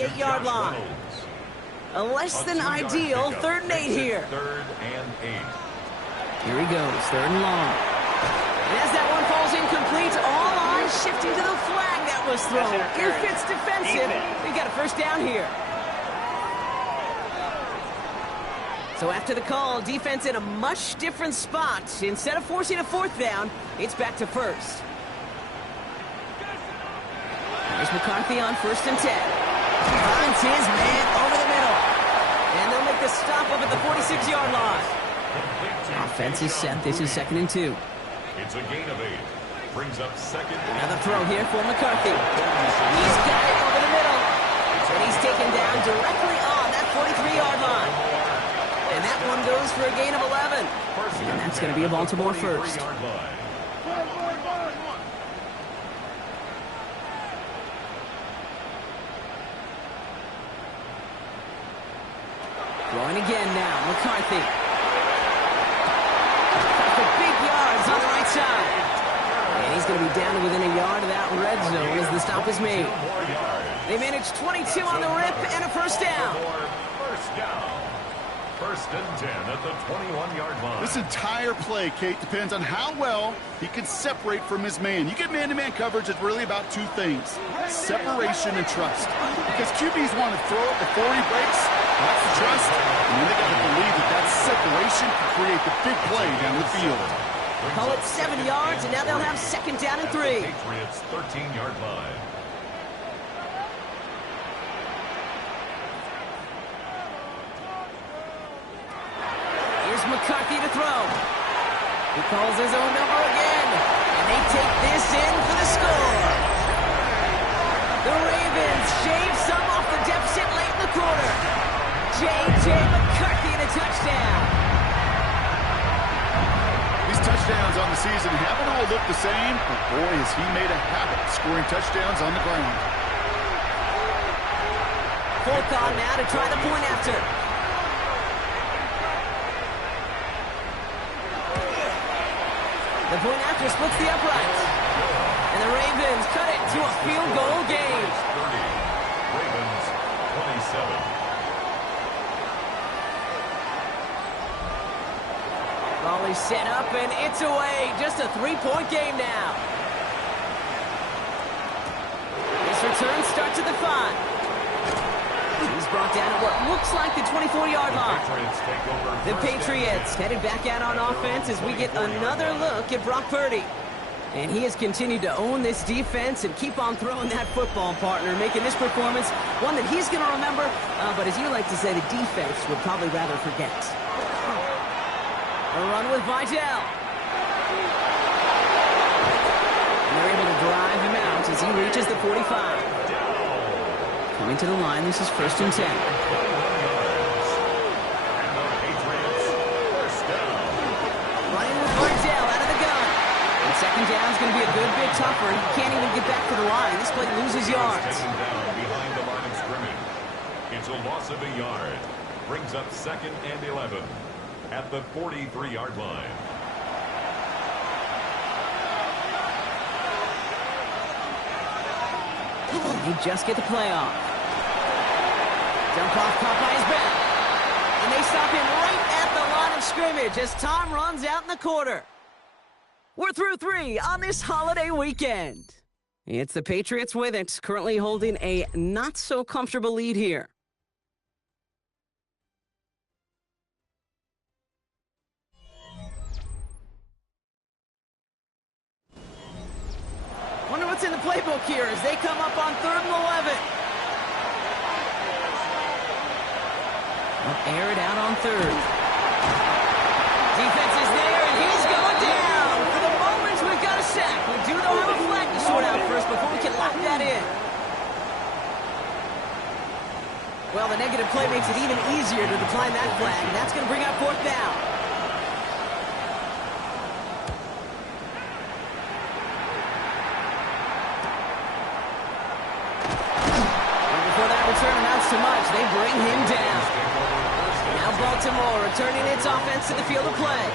38-yard line. A less than ideal 3rd and 8 here. 3rd and 8. Here he goes, 3rd and long. And as that one falls incomplete, all eyes shifting to the flag that was thrown. If it's defensive, we got a 1st down here. So after the call, defense in a much different spot. Instead of forcing a 4th down, it's back to 1st. There's McCarthy on 1st and 10. Finds his man over the middle. And they'll make the stop up at the 46-yard line. Offense is set. This is 2nd and 2. It's a gain of 8. Brings up 2nd. Another throw here for McCarthy. He's got it over the middle. And he's taken down directly on that 43-yard line. And that one goes for a gain of 11. And that's going to be a Baltimore 1st. Throwing again now, McCarthy. For big yards on the right side. And he's going to be down to within a yard of that red zone as the stop is made. They managed 22 on the rip and a 1st down. 1st and 10 at the 21-yard line. This entire play, Kate, depends on how well he can separate from his man. You get man-to-man coverage, it's really about 2 things: separation and trust. Because QBs want to throw it before he breaks. That's the trust. And then they got to believe that that separation can create the big play down the field. Call it 7 yards, and now they'll have 2nd down and 3. Patriots 13-yard line. McCarthy to throw. He calls his own number again. And they take this in for the score. The Ravens shave some off the deficit late in the quarter. J.J. McCarthy and a touchdown. These touchdowns on the season haven't all looked the same, but boy, has he made a habit of scoring touchdowns on the ground. 4th on now to try the point after. The point after splits the uprights. And the Ravens cut it to a field goal game. 30. Ravens 27. Ball is set up and it's away. Just a 3-point game now. This return starts at the 5. He's brought down at what looks like the 24-yard line. The Patriots headed back out on offense as we get another look at Brock Purdy. And he has continued to own this defense and keep on throwing that football, partner, making this performance one that he's going to remember, but as you like to say, the defense would probably rather forget. A run with Vidal. And they're able to drive him out as he reaches the 45. Coming to the line, this is 1st and 10. And the Patriots 1st down. Running with Vidal out of the gun. And 2nd down is going to be a good bit tougher. He can't even get back to the line. This play loses yards. Taken down behind the line of scrimmage. It's a loss of a yard. Brings up 2nd and 11 at the 43-yard line. They just get the play off. Dump off caught by his back. And they stop him right at the line of scrimmage as time runs out in the quarter. We're through 3 on this holiday weekend. It's the Patriots with it, currently holding a not-so-comfortable lead here. Wonder what's in the playbook here as they come up on 3rd and 11. They'll air it out on 3rd. Defense is there, and he's going down. For the moment, we've got a sack. We do, though, have a flag to sort out first before we can lock that in. Well, the negative play makes it even easier to decline that flag, and that's going to bring up 4th down. And before that return amounts to much, they bring him down. Now Baltimore returning its offense to the field of play.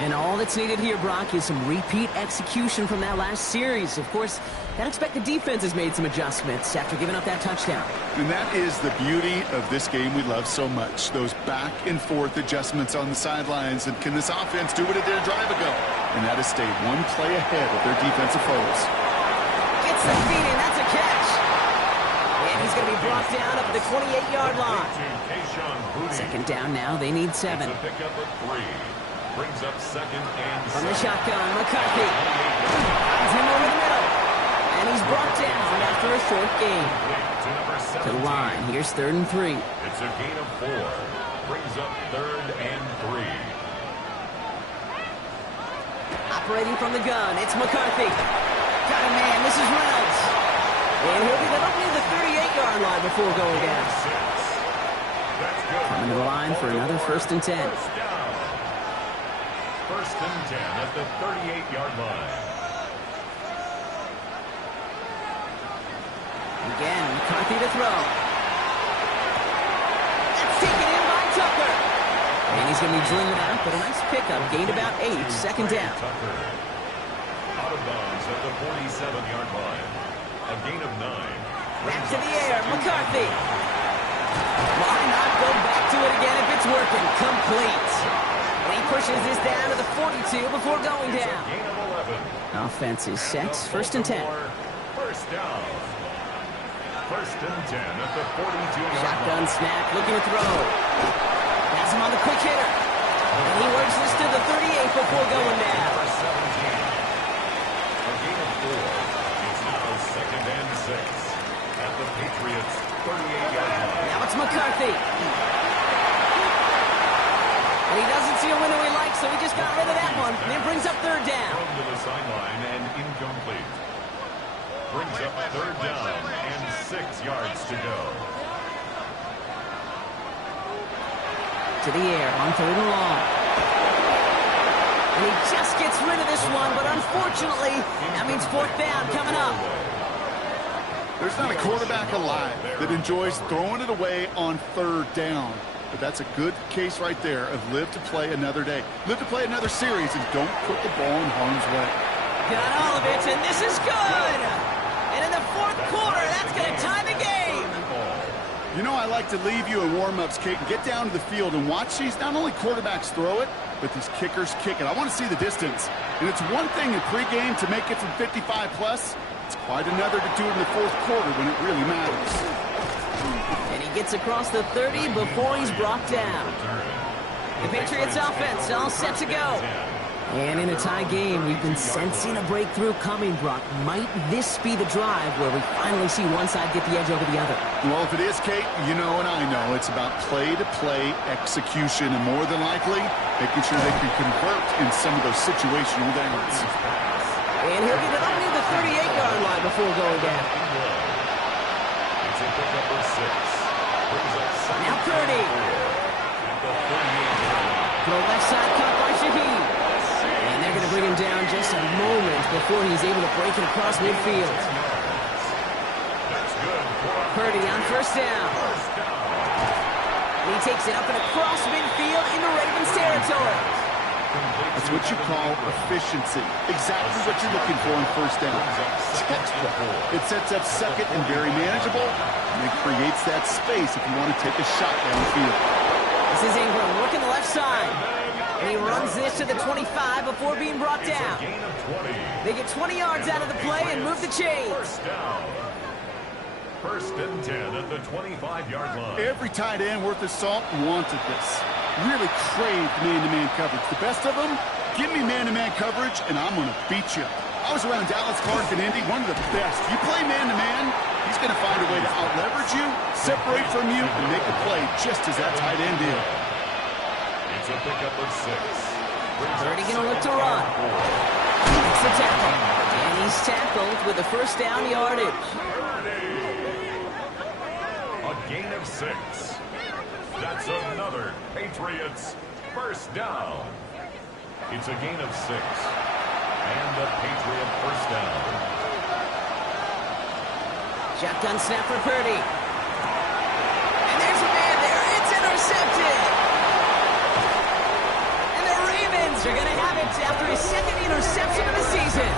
And all that's needed here, Brock, is some repeat execution from that last series. Of course, I'd expect the defense has made some adjustments after giving up that touchdown. And that is the beauty of this game we love so much. Those back and forth adjustments on the sidelines. And can this offense do what it did a drive ago? And that is stayed one play ahead of their defensive foes. Gets the feed in. That's a catch. And he's going to be brought down up at the 28-yard line. Second down now. They need 7. It's a pickup of 3. Brings up second and From the 7. shotgun, McCarthy. Finds him over the middle. And he's brought down after a short gain. To the line. Here's 3rd and 3. It's a gain of 4. Brings up 3rd and 3. Operating from the gun, it's McCarthy. Got a man, this is Reynolds. And he'll be up near the 38-yard line before going down. Coming to the line for another 1st and 10. First and 10 at the 38-yard line. Again, McCarthy to throw. That's taken in by Tucker. And he's going to be drilling it out, but a nice pickup. Gained about 8, second down. Tucker out of bounds at the 47-yard line. A gain of 9. Back to the air, McCarthy. Why not go back to it again if it's working? Complete. And he pushes this down to the 42 before going down. Gain of 11. Offense is set. 1st and 10. First down. First and 10 at the 42-yard Shotgun line. snap, looking to throw. Has him on the quick hitter. And he works this to the 38 before going down. Number 17. A gain of 4. It's now second and 6 at the Patriots' 38-yard line. Now it's McCarthy. And he doesn't see a window he likes, so he just got rid of that one. And it brings up 3rd down. Thrown to the sideline and incomplete. Brings up 3rd down and 6 yards to go. To the air on 3rd and long. And he just gets rid of this one, but unfortunately, that means 4th down coming up. There's not a quarterback alive that enjoys throwing it away on 3rd down. But that's a good case right there of live to play another day. Live to play another series and don't put the ball in harm's way. Got all of it, and this is good. And in the 4th quarter, that's going to tie the game. You know, I like to leave you in warm-ups, Kate, and get down to the field and watch these not only quarterbacks throw it, but these kickers kick it. I want to see the distance. And it's one thing in pregame to make it from 55+. It's quite another to do it in the 4th quarter when it really matters. And he gets across the 30 before he's brought down. The Patriots offense all set to go. And in a tie game, we've been sensing a breakthrough coming, Brock. Might this be the drive where we finally see one side get the edge over the other? Well, if it is, Kate, you know and I know it's about play-to-play execution, and more than likely, making sure they can convert in some of those situational downs. And he'll get it up near the 38-yard line before going down. It's a pickup of 6. Brings up second. Now Purdy. At the 38-yard line. Throw left side cut by Shaheed. And they're going to bring him down just a moment before he's able to break it across midfield. That's good. Purdy on 1st down. First down. And he takes it up and across midfield into Ravens territory. That's what you call efficiency. Exactly what you're looking for on 1st down. Textbook. It sets up second and very manageable, and it creates that space if you want to take a shot downfield. This is Ingram working the left side. And he runs this to the 25 before being brought down. Gain of 20. They get 20 yards out of the play and move the chains. First down. First and 10 at the 25-yard line. Every tight end worth his salt wanted this. Really craved man-to-man coverage. The best of them, give me man-to-man coverage, and I'm going to beat you. I was around Dallas, Clark, and Indy, one of the best. You play man-to-man, he's going to find a way to out-leverage you, separate from you, and make a play just as that tight end did. It's a pickup of 6. Purdy going to look to run. Makes the tackle. And he's tackled with the 1st down yardage. A gain of 6. That's another Patriots 1st down. It's a gain of 6. And a Patriot 1st down. Shotgun snap for Purdy. And there's a man there. It's intercepted. And the Ravens Ravens are going to have it after his second interception of the season.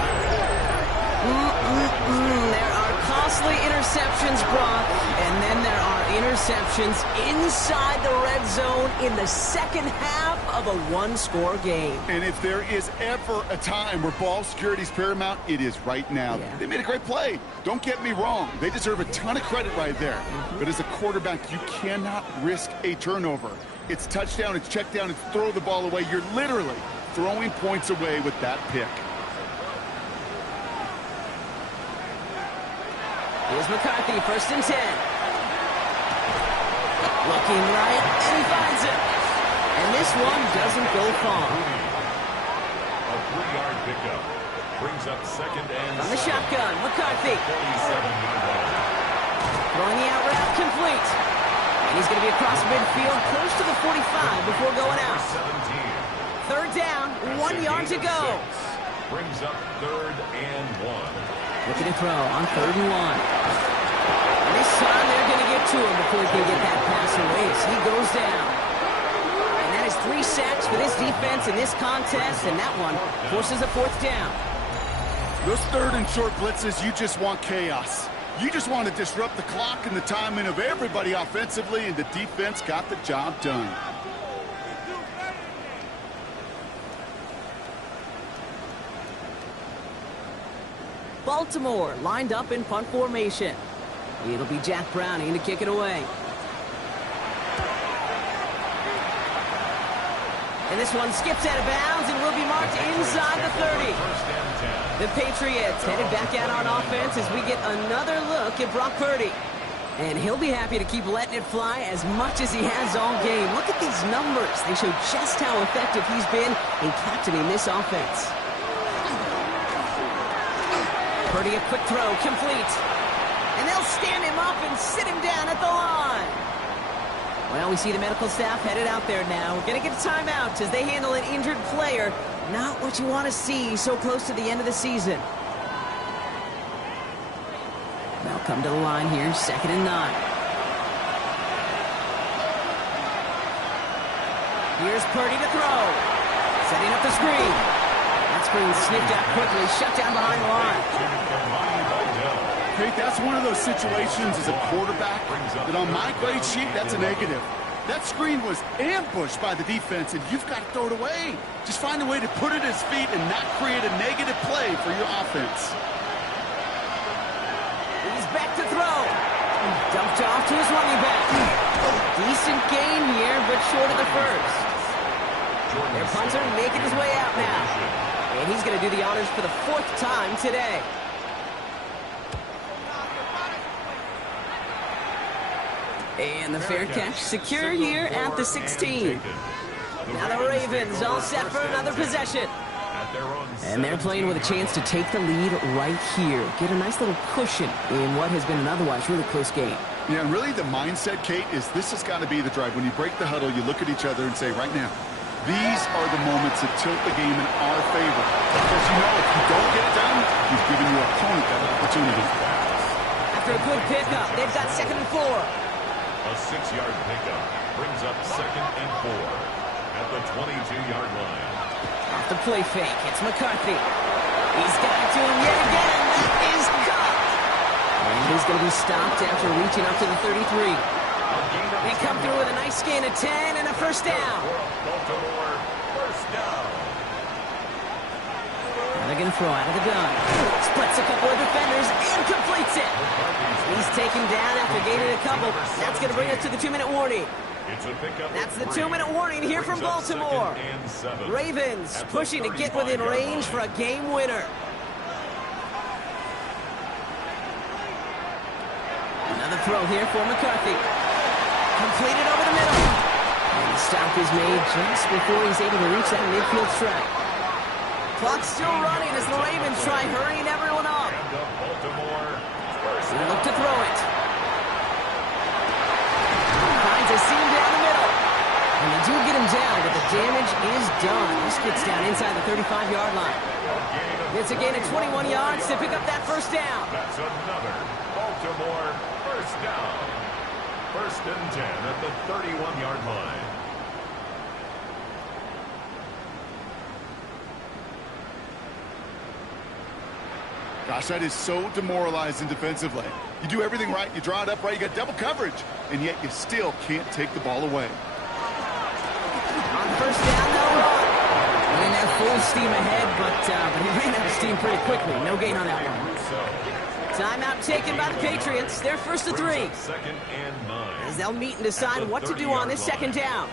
There are costly interceptions, Brock, and then there are interceptions inside the red zone in the second half of a one-score game. And if there is ever a time where ball security is paramount, it is right now. Yeah. They made a great play. Don't get me wrong. They deserve a ton of credit right there. But as a quarterback, you cannot risk a turnover. It's touchdown, it's check down, it's throw the ball away. You're literally throwing points away with that pick. Here's McCarthy, 1st and 10. Looking right, and he finds it. And this one doesn't go far. A 3-yard pickup brings up 2nd and On the shotgun, McCarthy. 47-yard line. Throwing the out route complete. And he's going to be across midfield, close to the 45 before going out. 17. 3rd down, 1 yard to go. Brings up 3rd and 1. Looking to throw on 3rd and 1. And this time they're going to get to him before he can get that pass away as he goes down. And that is 3 sacks for this defense in this contest, and that one forces a 4th down. Those 3rd and short blitzes, you just want chaos. You just want to disrupt the clock and the timing of everybody offensively, and the defense got the job done. Baltimore lined up in punt formation. It'll be Jack Browning to kick it away. And this one skips out of bounds and will be marked inside the 30. The Patriots headed back out on offense as we get another look at Brock Purdy. And he'll be happy to keep letting it fly as much as he has all game. Look at these numbers. They show just how effective he's been in captaining this offense. Purdy, a quick throw, complete. And they'll stand him up and sit him down at the line. Well, we see the medical staff headed out there now. We're going to get a timeout as they handle an injured player. Not what you want to see so close to the end of the season. They'll come to the line here, 2nd and 9. Here's Purdy to throw. Setting up the screen. That screen sniffed out quickly, shut down behind the line. Hey, that's one of those situations as a quarterback that on my grade sheet, that's a negative. That screen was ambushed by the defense, and you've got to throw it away. Just find a way to put it at his feet and not create a negative play for your offense. He's back to throw. Dumped off to his running back. Decent gain here, but short of the first. Their punter making his way out now. And he's going to do the honors for the 4th time today. And the fair catch secure here at the 16. Now the Ravens all set for another possession. And they're playing with a chance to take the lead right here. Get a nice little cushion in what has been an otherwise really close game. Yeah, and really the mindset, Kate, is this has got to be the drive. When you break the huddle, you look at each other and say, right now, these are the moments that tilt the game in our favor. Because you know if you don't get it done, you've given your opponent that opportunity. After a good pickup, they've got 2nd and 4. A 6-yard pickup brings up 2nd and 4 at the 22-yard line. Off the play fake, it's McCarthy. He's got it to him yet again. That is caught. And he's going to be stopped after reaching up to the 33. They come through with a nice gain of 10 and a 1st down. Baltimore, 1st down. Now they're going to throw out of the gun. Splits a couple of defenders and completes it. He's taken down after gaining a couple. That's going to bring us to the 2-minute warning. It's a pickup. That's the 2-minute warning here from Baltimore. Ravens pushing to get within range for a game winner. Another throw here for McCarthy. Completed over the middle. And the stop is made just before he's able to reach that midfield strike. Clock's still running as the Ravens try hurrying everyone up. They look to throw it. Finds a seam down the middle. And they do get him down, but the damage is done. This gets down inside the 35-yard line. It's a gain of 21 yards to pick up that 1st down. That's another Baltimore 1st down. 1st and 10 at the 31-yard line. Gosh, that is so demoralizing defensively. You do everything right, you draw it up right, you got double coverage, and yet you still can't take the ball away. On first down, they'll run. He didn't have full steam ahead, but he ran out of steam pretty quickly. No gain on that one. Timeout taken by the Patriots. They're first to 3. Second and 9. As they'll meet and decide what to do on this second down.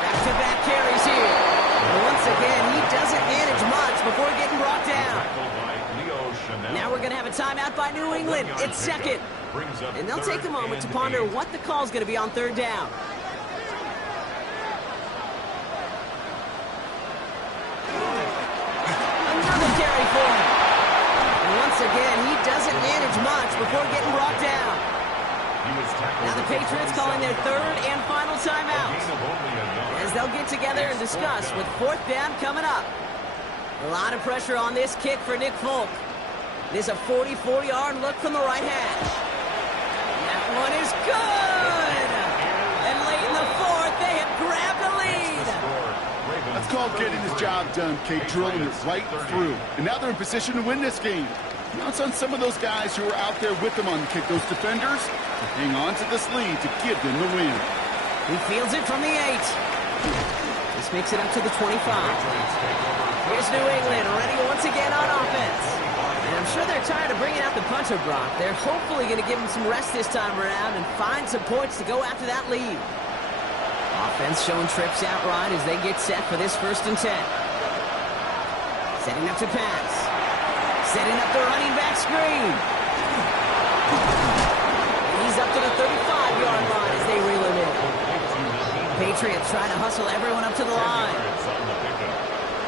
Back-to-back carries here. And once again, he doesn't manage much before getting brought down. Now we're going to have a timeout by New England. It's second. And they'll take a moment to ponder what the call is going to be on third down. Another carry for him. And once again, he doesn't manage much before getting brought down. Now the Patriots calling their third and final timeout, as they'll get together and discuss with fourth down coming up. A lot of pressure on this kick for Nick Folk. This is a 44-yard look from the right hash. That one is good! And late in the fourth, they have grabbed the lead. That's called getting his job done, Kate, drilling it right through. And now they're in position to win this game. Now it's on some of those guys who are out there with them on the kick, those defenders, to hang on to this lead to give them the win. He fields it from the 8. This makes it up to the 25. Here's New England ready once again on offense. And I'm sure they're tired of bringing out the punter, Brock. They're hopefully going to give him some rest this time around and find some points to go after that lead. Offense showing trips out right as they get set for this 1st and 10. Setting up to pass. Setting up the running back screen. He's up to the 35-yard line as they reel him in. Patriots trying to hustle everyone up to the line.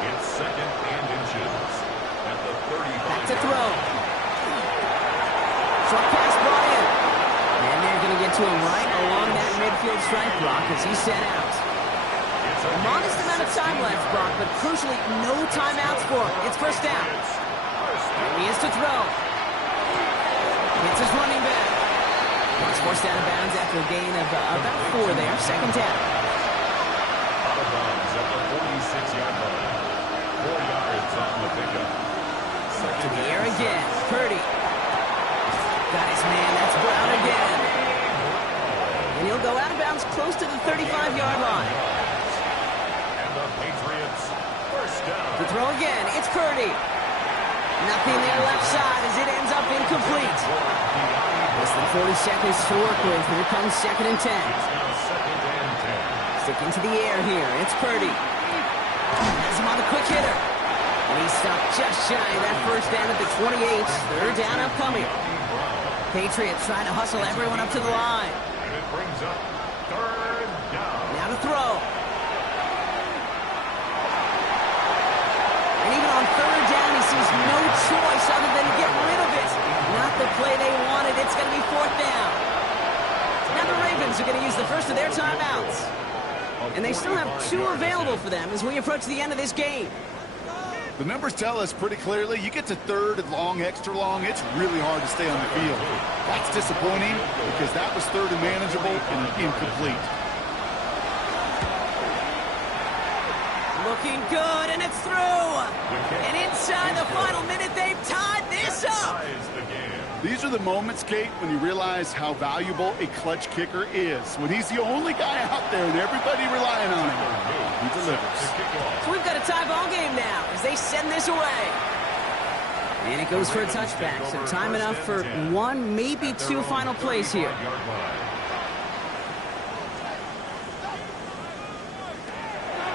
It's second and inches at the 35. Back to throw. Short pass brought in. And they're going to get to him right along that midfield strike block as he's set out. A modest amount of time left, Brock, but crucially no timeouts for him. It's first down. And he is to throw. It's his running back. He's forced out of bounds after a gain of about 4 there. Second down. Out of bounds at the 46-yard line. 4 yards on the pickup. To the air again. Purdy. Got his man. That's Brown again. And he'll go out of bounds close to the 35-yard line. And the Patriots first down. To throw again. It's Purdy. Nothing there left side as it ends up incomplete. Less than 40 seconds to work with. Here comes second and 10. Sticking to the air here. It's Purdy. Has him on the quick hitter. And he's stopped just shy of that first down at the 28. Third down upcoming. Patriots trying to hustle everyone up to the line. And it brings up third down. Now to throw. And even on third down, he sees no choice other than to get rid of it. Not the play they wanted. It's going to be fourth down. Now the Ravens are going to use the first of their timeouts. And they still have 2 available for them as we approach the end of this game. The numbers tell us pretty clearly, you get to third and long, extra long, it's really hard to stay on the field. That's disappointing because that was third and manageable and incomplete. Looking good, and it's through. And inside the final minute, they've tied this up. These are the moments, Kate, when you realize how valuable a clutch kicker is. When he's the only guy out there and everybody relying on him, he delivers. So we've got a tie ball game now as they send this away. And it goes for a touchback, so time enough for 1, maybe 2 final plays here.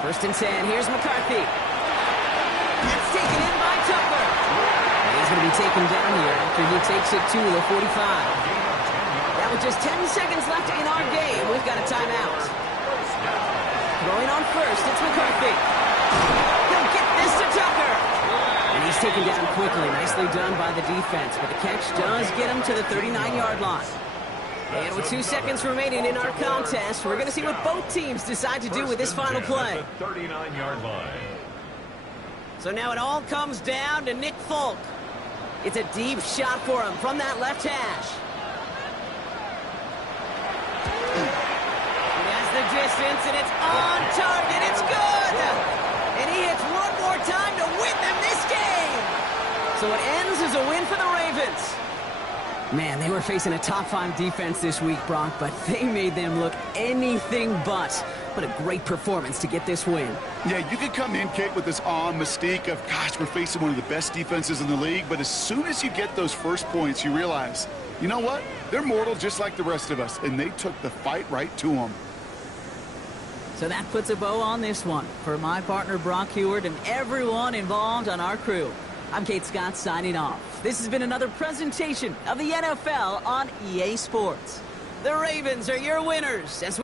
First and 10, here's McCarthy. It's taken in by Tucker. And he's going to be taken down here after he takes it to the 45. Now with just 10 seconds left in our game, we've got a timeout. Throwing on first, it's McCarthy. He'll get this to Tucker. And he's taken down quickly. Nicely done by the defense, but the catch does get him to the 39-yard line. And with 2 seconds remaining in our contest, we're going to see what both teams decide to do with this final play. 39-yard line. So now it all comes down to Nick Folk. It's a deep shot for him from that left hash. He has the distance, and it's on target. It's good. he hits one more time to win them this game. So it ends as a win for the Ravens. Man, they were facing a top-5 defense this week, Brock, but they made them look anything but. What a great performance to get this win. Yeah, you could come in, Kate, with this awe and mystique of, gosh, we're facing one of the best defenses in the league, but as soon as you get those first points, you realize, you know what? They're mortal just like the rest of us, and they took the fight right to them. So that puts a bow on this one. For my partner, Brock Heward, and everyone involved on our crew, I'm Kate Scott signing off. This has been another presentation of the NFL on EA Sports. The Ravens are your winners as